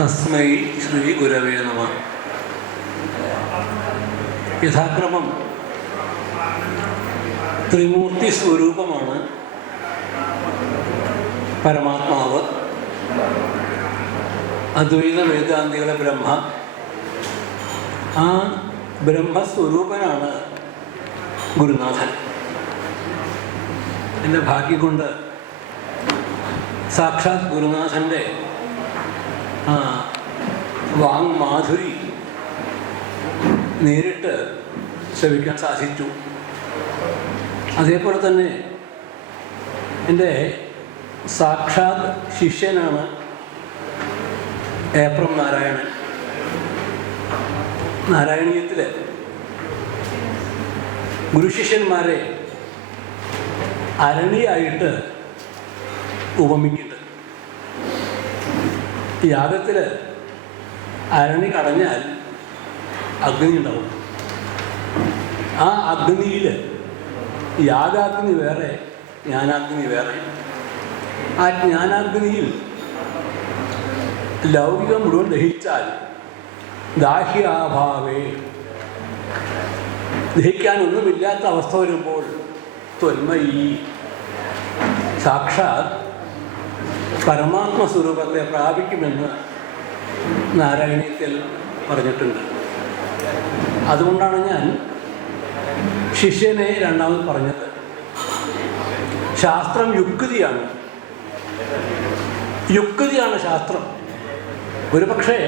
തസ്മൈ ശ്രീ ഗുരവേ നമഃ. യഥാക്രമം ത്രിമൂർത്തി സ്വരൂപമാണ് പരമാത്മാവ്. അദ്വൈത വേദാന്തികളെ ബ്രഹ്മ. ആ ബ്രഹ്മസ്വരൂപനാണ് ഗുരുനാഥൻ. എൻ്റെ ഭാഗ്യം കൊണ്ട് സാക്ഷാത് ഗുരുനാഥൻ്റെ വാങ്മാധുരി നേരിട്ട് ശ്രവിക്കാൻ സാധിച്ചു. അതേപോലെ തന്നെ എൻ്റെ സാക്ഷാത് ശിഷ്യനാണ് ഏപ്രം നാരായണൻ. നാരായണീയത്തിൽ ഗുരുശിഷ്യന്മാരെ അരണിയായിട്ട് ഉപമിക്കുന്നുണ്ട്. യാഗത്തിൽ അരണി കടഞ്ഞാൽ അഗ്നി ഉണ്ടാവും. ആ അഗ്നിയിൽ യാഗാഗ്നി വേറെ, ജ്ഞാനാഗ്നി വേറെ. ആ ജ്ഞാനാഗ്നിയിൽ ലൗകികം മുഴുവൻ ദഹിച്ചാൽ ദാഹ്യാഭാവേ, ദഹിക്കാനൊന്നുമില്ലാത്ത അവസ്ഥ വരുമ്പോൾ ത്വന്മയി സാക്ഷാത് പരമാത്മസ്വരൂപത്തെ പ്രാപിക്കുമെന്ന് നാരായണീയത്തിൽ പറഞ്ഞിട്ടുണ്ട്. അതുകൊണ്ടാണ് ഞാൻ ശിഷ്യനെ രണ്ടാമത് പറഞ്ഞത്. ശാസ്ത്രം യുക്തിയാണ്, യുക്തിയാണ് ശാസ്ത്രം. ഒരു പക്ഷേ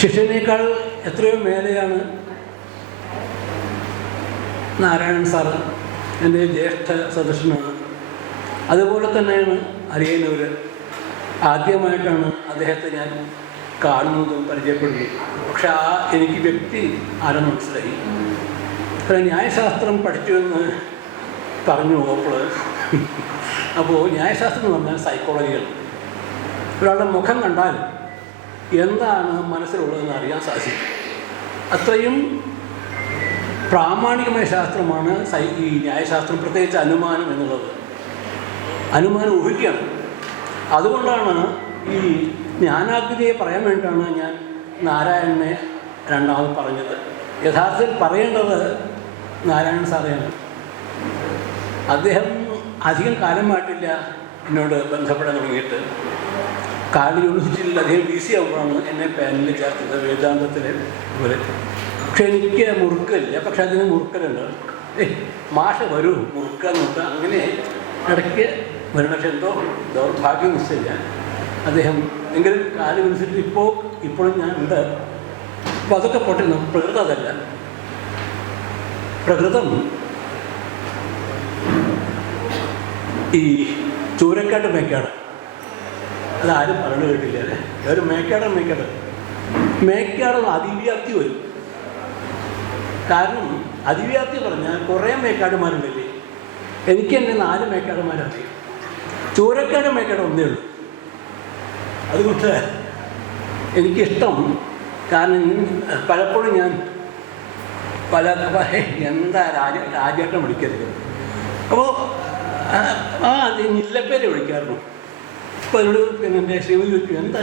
ശിഷ്യനേക്കാൾ എത്രയോ മേലെയാണ് നാരായണൻ സാറ്. എൻ്റെ ജ്യേഷ്ഠ സദസ്യനാണ്. അതുപോലെ തന്നെയാണ് അരിയനൂർ. ആദ്യമായിട്ടാണ് അദ്ദേഹത്തെ ഞാൻ കാണുന്നതും പരിചയപ്പെടുന്നത്. പക്ഷെ എനിക്ക് വ്യക്തി ആരും മനസ്സിലായി. ന്യായശാസ്ത്രം പഠിച്ചുവെന്ന് പറഞ്ഞു അപ്പോൾ ന്യായശാസ്ത്രം എന്ന് പറഞ്ഞാൽ സൈക്കോളജിയാണ്. ഒരാളുടെ മുഖം കണ്ടാൽ എന്താണ് മനസ്സിലുള്ളതെന്ന് അറിയാൻ സാധിക്കും. അത്രയും പ്രാമാണികമായ ശാസ്ത്രമാണ് ഈ ന്യായശാസ്ത്രം, പ്രത്യേകിച്ച് അനുമാനം എന്നുള്ളത്. അനുമാനം ഊഹിക്കുകയാണ്. അതുകൊണ്ടാണ് ഈ ജ്ഞാനാഗ്നിയെ പറയാൻ വേണ്ടിയിട്ടാണ് ഞാൻ നാരായണനെ രണ്ടാമത് പറഞ്ഞത്. യഥാർത്ഥത്തിൽ പറയേണ്ടത് നാരായണൻ സാറേയാണ്. അദ്ദേഹം അധികം കാലമായിട്ടില്ല എന്നോട് ബന്ധപ്പെടാൻ തുടങ്ങിയിട്ട്. കാലി യൂണിവേഴ്സിറ്റിയിൽ അദ്ദേഹം ബി സി ആവുമ്പോഴാണ് എന്നെ പാനലിൽ ചേർത്തത്, വേദാന്തത്തിൽ പോലെ. പക്ഷെ എനിക്ക് മുറുക്കില്ല. പക്ഷെ അതിന് മുറുക്കലുണ്ട്. മാഷ വരൂ മുറുക്കാന്ന് നോക്കുക. അങ്ങനെ ഇടയ്ക്ക് വരണം. പക്ഷെ എന്തോ ദൗർഭാഗ്യം നിശ്ചയില്ല അദ്ദേഹം. എങ്കിലും കാലി യൂണിവേഴ്സിറ്റി ഇപ്പോഴും ഞാൻ ഉണ്ട്. അപ്പോൾ അതൊക്കെ പോട്ടെ. പ്രകൃതം അതല്ല. പ്രകൃതം ഈ ചൂരക്കാട് മേക്കാട്, അതാരും പറഞ്ഞു കേട്ടില്ല അല്ലേ? ഒരു മേക്കാട് അതിവ്യാപ്തി വരും. കാരണം അതിവ്യാപ്തി പറഞ്ഞാൽ കുറേ മേക്കാടുമാരുണ്ടല്ലേ. എനിക്ക് തന്നെ 4 മേക്കാടുമാരറിയാം. ചൂരക്കാട് മേക്കാട് ഒന്നേ ഉള്ളൂ. അതുകൊണ്ട് എനിക്കിഷ്ടം. കാരണം പലപ്പോഴും ഞാൻ എന്താ രാജേട്ടൻ വിളിക്കരുത്. അപ്പോൾ നില്ലപ്പേരെ വിളിക്കാറുണ്ട്. അപ്പോൾ അതിനോട് പിന്നെ എൻ്റെ ശ്രീമതി ചോദിച്ചു എന്താ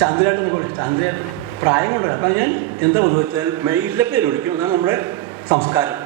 ചന്ദ്രേട്ടനെ കൊണ്ട്. ചന്ദ്രേട്ടൻ പ്രായം കൊണ്ടല്ല. അപ്പം ഞാൻ എന്താ വന്നു വെച്ചാൽ ഇല്ലപ്പേര് വിളിക്കും. അതാണ് നമ്മുടെ സംസ്കാരം.